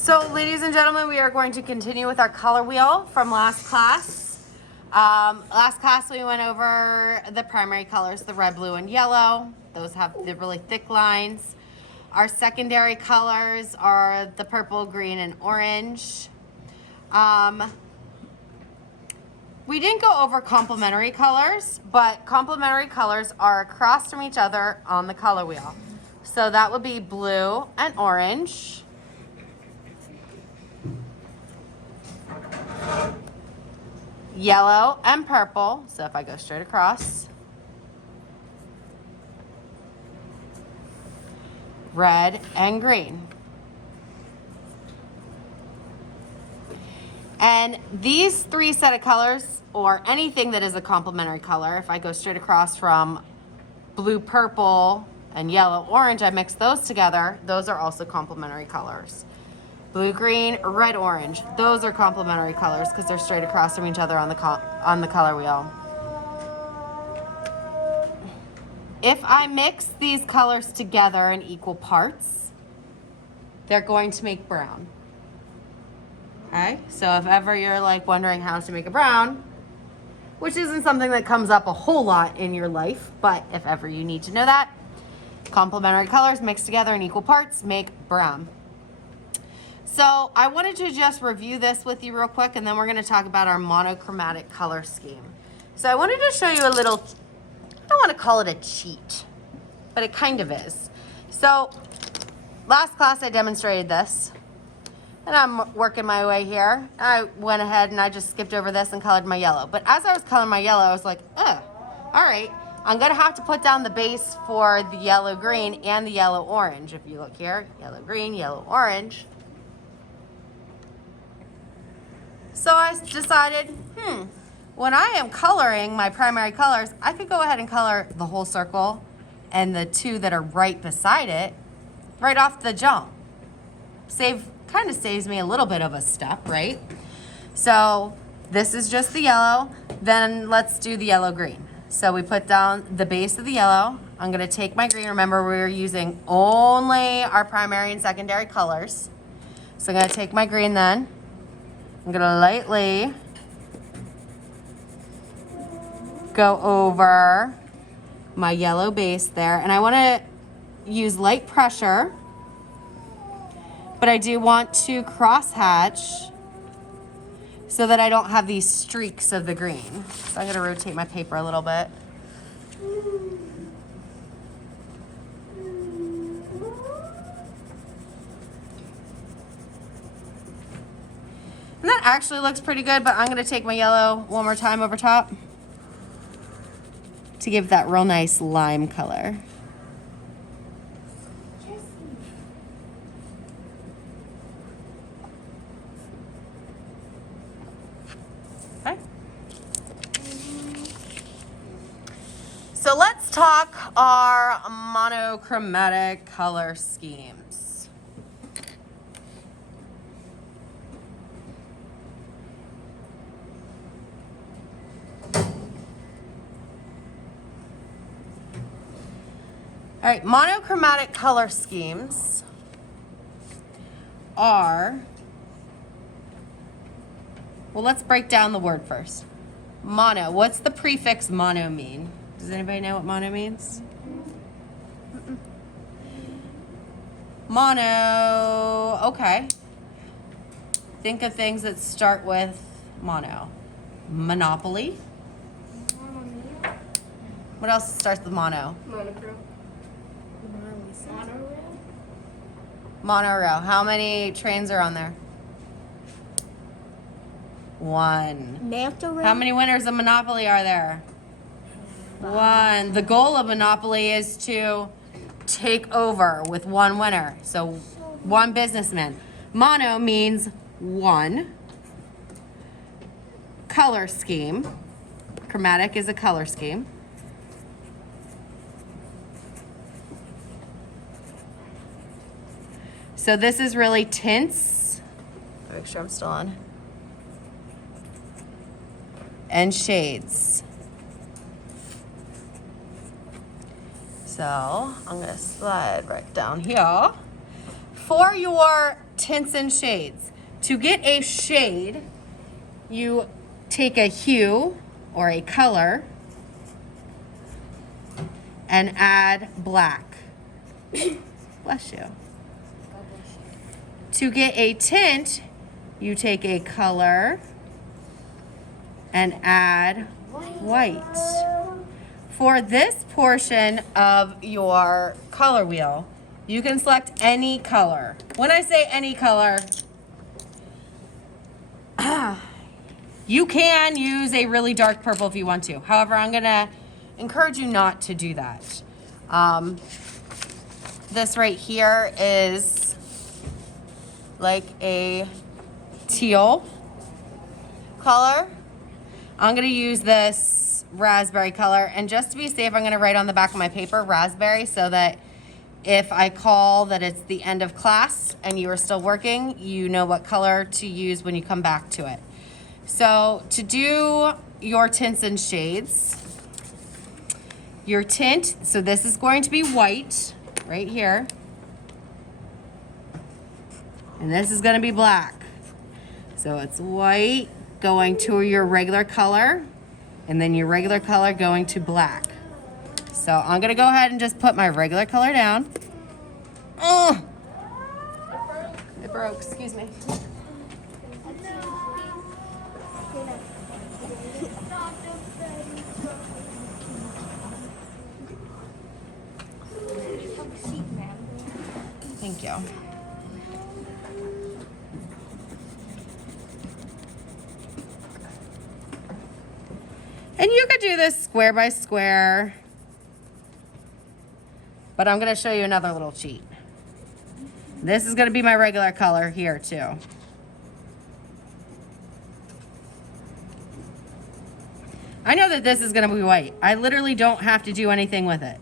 So, ladies and gentlemen, we are going to continue with our color wheel from last class. Last class we went over the primary colors, the red, blue, and yellow. Those have the really thick lines. Our secondary colors are the purple, green, and orange. We didn't go over complementary colors, but complementary colors are across from each other on the color wheel. So that would be blue and orange. Yellow and purple. So if I go straight across. Red and green. And these three set of colors, or anything that is a complementary color, if I go straight across from blue, purple, and yellow, orange, I mix those together, those are also complementary colors. Blue, green, red, orange, those are complementary colors because they're straight across from each other on the color wheel. If I mix these colors together in equal parts, they're going to make brown. Okay, so if ever you're like wondering how to make a brown, which isn't something that comes up a whole lot in your life, but if ever you need to know that, complementary colors mixed together in equal parts make brown. So I wanted to just review this with you real quick, and then we're going to talk about our monochromatic color scheme. So I wanted to show you a little, I don't want to call it a cheat, but it kind of is. So last class I demonstrated this. And I'm working my way here. I went ahead and I just skipped over this and colored my yellow. But as I was coloring my yellow, I was like, all right, I'm gonna have to put down the base for the yellow green and the yellow orange. If you look here, yellow green, yellow orange. So I decided, when I am coloring my primary colors, I could go ahead and color the whole circle and the two that are right beside it, right off the jump. Kind of saves me a little bit of a step, right? So this is just the yellow. Then let's do the yellow green. So we put down the base of the yellow. I'm gonna take my green. Remember, we're using only our primary and secondary colors. So I'm gonna take my green then. I'm gonna lightly go over my yellow base there. And I wanna use light pressure, but I do want to cross hatch so that I don't have these streaks of the green. So I'm gonna rotate my paper a little bit. And that actually looks pretty good, but I'm gonna take my yellow one more time over top to give that real nice lime color. So let's talk our monochromatic color schemes. All right, monochromatic color schemes are, well, let's break down the word first. Mono, what's the prefix mono mean? Does anybody know what mono means? Mono, okay. Think of things that start with mono. Monopoly. What else starts with mono? Monochrome. Monorail. Monorail. How many trains are on there? One. Manta-rail. How many winners of Monopoly are there? One. The goal of Monopoly is to take over with one winner. So one businessman. Mono means one. Color scheme. Chromatic is a color scheme. So this is really tints. Make sure I'm still on. And shades. So I'm gonna slide right down here. For your Tints and Shades. To get a shade, you take a hue or a color and add black. Bless you. To get a tint, you take a color and add white. For this portion of your color wheel, you can select any color. When I say any color, you can use a really dark purple if you want to. However, I'm gonna encourage you not to do that. This right here is like a teal color. I'm gonna use this raspberry color, and just to be safe, I'm gonna write on the back of my paper raspberry so that if I call that it's the end of class and you are still working, you know what color to use when you come back to it. So to do your tints and shades, your tint, so this is going to be white right here. And this is gonna be black. So it's white going to your regular color, and then your regular color going to black. So I'm gonna go ahead and just put my regular color down. Oh, it broke, excuse me. Thank you. And you could do this square by square, but I'm gonna show you another little cheat. This is gonna be my regular color here too. I know that this is gonna be white. I literally don't have to do anything with it.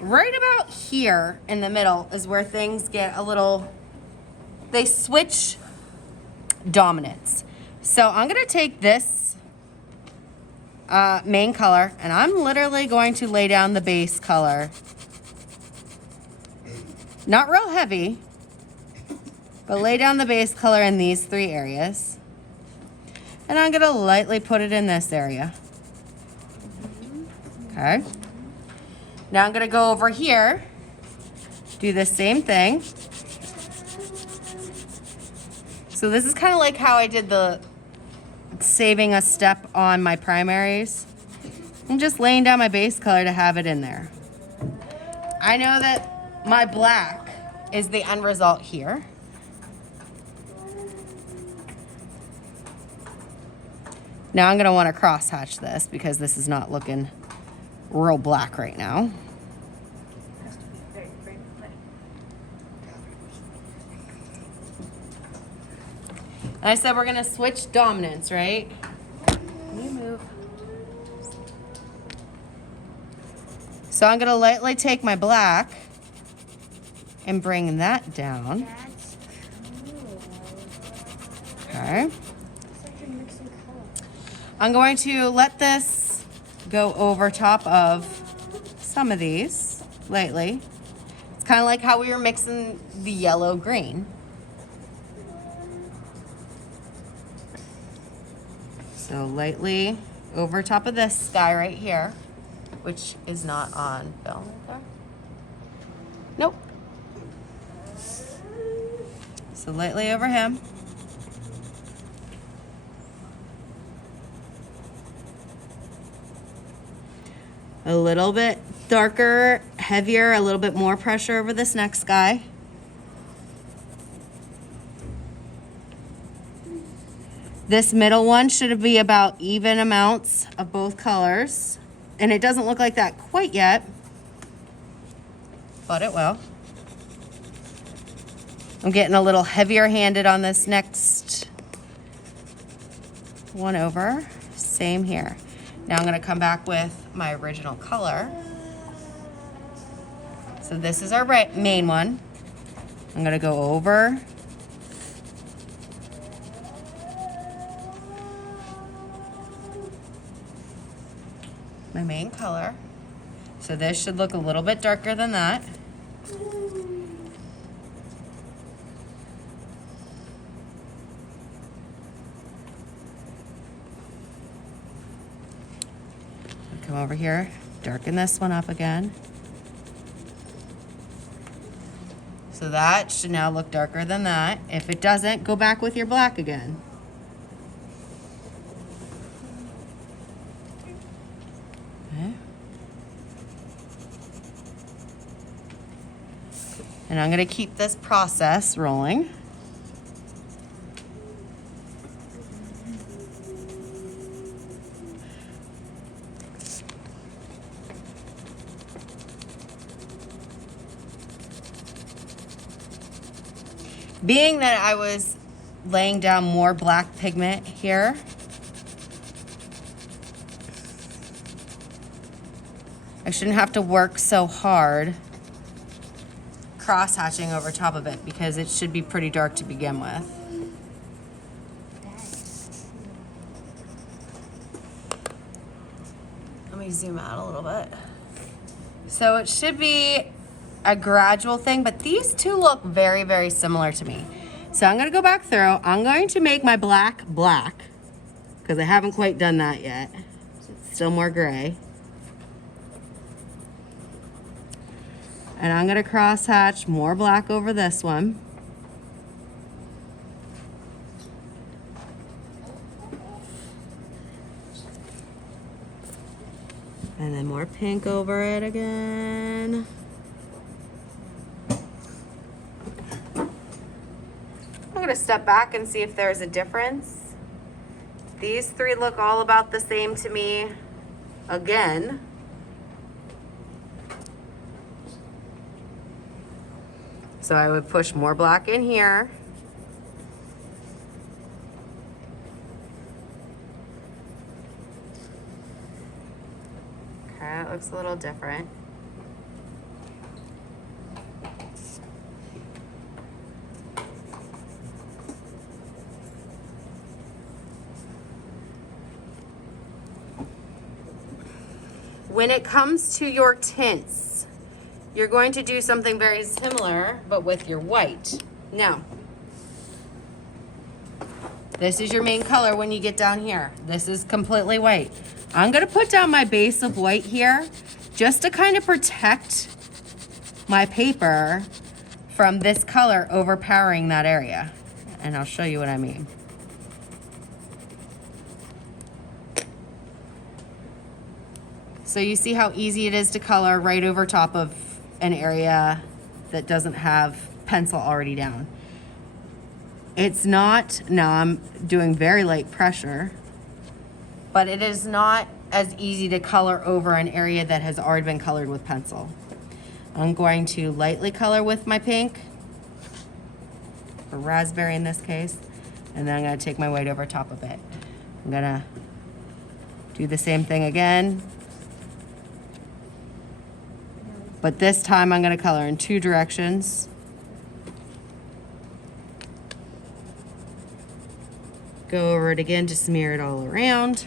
Right about here in the middle is where things get a little, they switch dominance. So I'm gonna take this main color, and I'm literally going to lay down the base color. Not real heavy, but lay down the base color in these three areas. And I'm gonna lightly put it in this area. Okay. Now I'm gonna go over here, do the same thing. So this is kind of like how I did the saving a step on my primaries. I'm just laying down my base color to have it in there. I know that my black is the end result here. Now I'm gonna wanna cross hatch this because this is not looking real black right now. And I said we're gonna switch dominance, right? Can you move? So I'm gonna lightly take my black and bring that down. That's cool. Okay. It's like you're mixing colors. I'm going to let this go over top of some of these lightly. It's kind of like how we were mixing the yellow green. So lightly over top of this guy right here, which is not on film. Nope. So lightly over him. A little bit darker, heavier, a little bit more pressure over this next guy. This middle one should be about even amounts of both colors. And it doesn't look like that quite yet, but it will. I'm getting a little heavier handed on this next one over. Same here. Now I'm gonna come back with my original color. So this is our main one. I'm gonna go over. My main color. So this should look a little bit darker than that. Come over here, darken this one up again. So that should now look darker than that. If it doesn't, go back with your black again. Okay. And I'm gonna keep this process rolling. Being that I was laying down more black pigment here, I shouldn't have to work so hard cross-hatching over top of it because it should be pretty dark to begin with. Let me zoom out a little bit. So it should be a gradual thing, but these two look very, very similar to me. So I'm gonna go back through. I'm going to make my black black because I haven't quite done that yet. So it's still more gray. And I'm gonna cross hatch more black over this one. And then more pink over it again. I'm gonna step back and see if there's a difference. These three look all about the same to me again. So I would push more black in here. Okay, it looks a little different. When it comes to your tints, you're going to do something very similar, but with your white. Now, this is your main color when you get down here. This is completely white. I'm gonna put down my base of white here just to kind of protect my paper from this color overpowering that area. And I'll show you what I mean. So you see how easy it is to color right over top of an area that doesn't have pencil already down. It's not, now I'm doing very light pressure, but it is not as easy to color over an area that has already been colored with pencil. I'm going to lightly color with my pink, or raspberry in this case, and then I'm gonna take my white over top of it. I'm gonna do the same thing again. But this time I'm gonna color in two directions. Go over it again to smear it all around.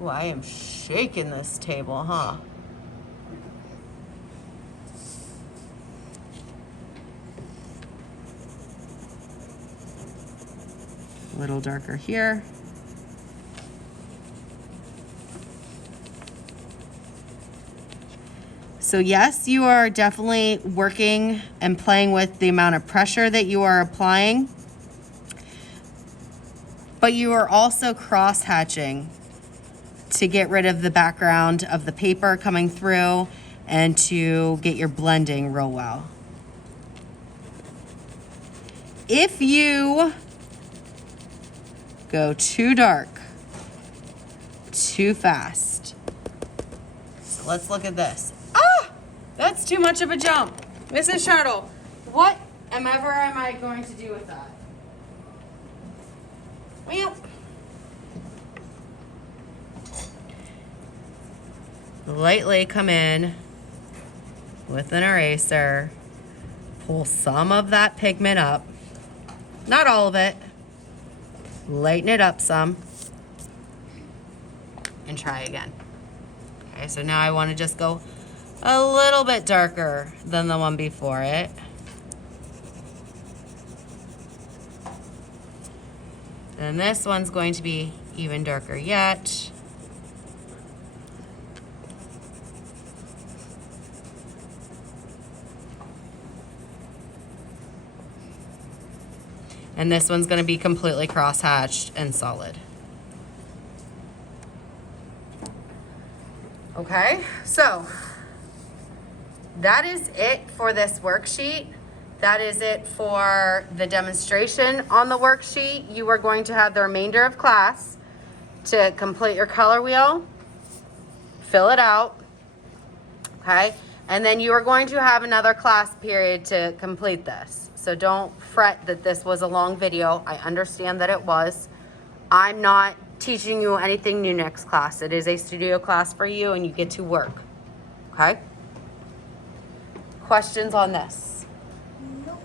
Well, I am shaking this table, huh? A little darker here. So yes, you are definitely working and playing with the amount of pressure that you are applying, but you are also cross-hatching to get rid of the background of the paper coming through and to get your blending real well. If you go too dark, too fast, so let's look at this. That's too much of a jump. Mrs. Shuttle, what am I going to do with that? Well, lightly come in with an eraser, pull some of that pigment up, not all of it, lighten it up some, and try again. Okay, so now I want to just go a little bit darker than the one before it. And this one's going to be even darker yet. And this one's gonna be completely cross-hatched and solid. Okay, so that is it for this worksheet. That is it for the demonstration on the worksheet. You are going to have the remainder of class to complete your color wheel, fill it out, okay? And then you are going to have another class period to complete this. So don't fret that this was a long video. I understand that it was. I'm not teaching you anything new next class. It is a studio class for you and you get to work, okay? Questions on this? Nope.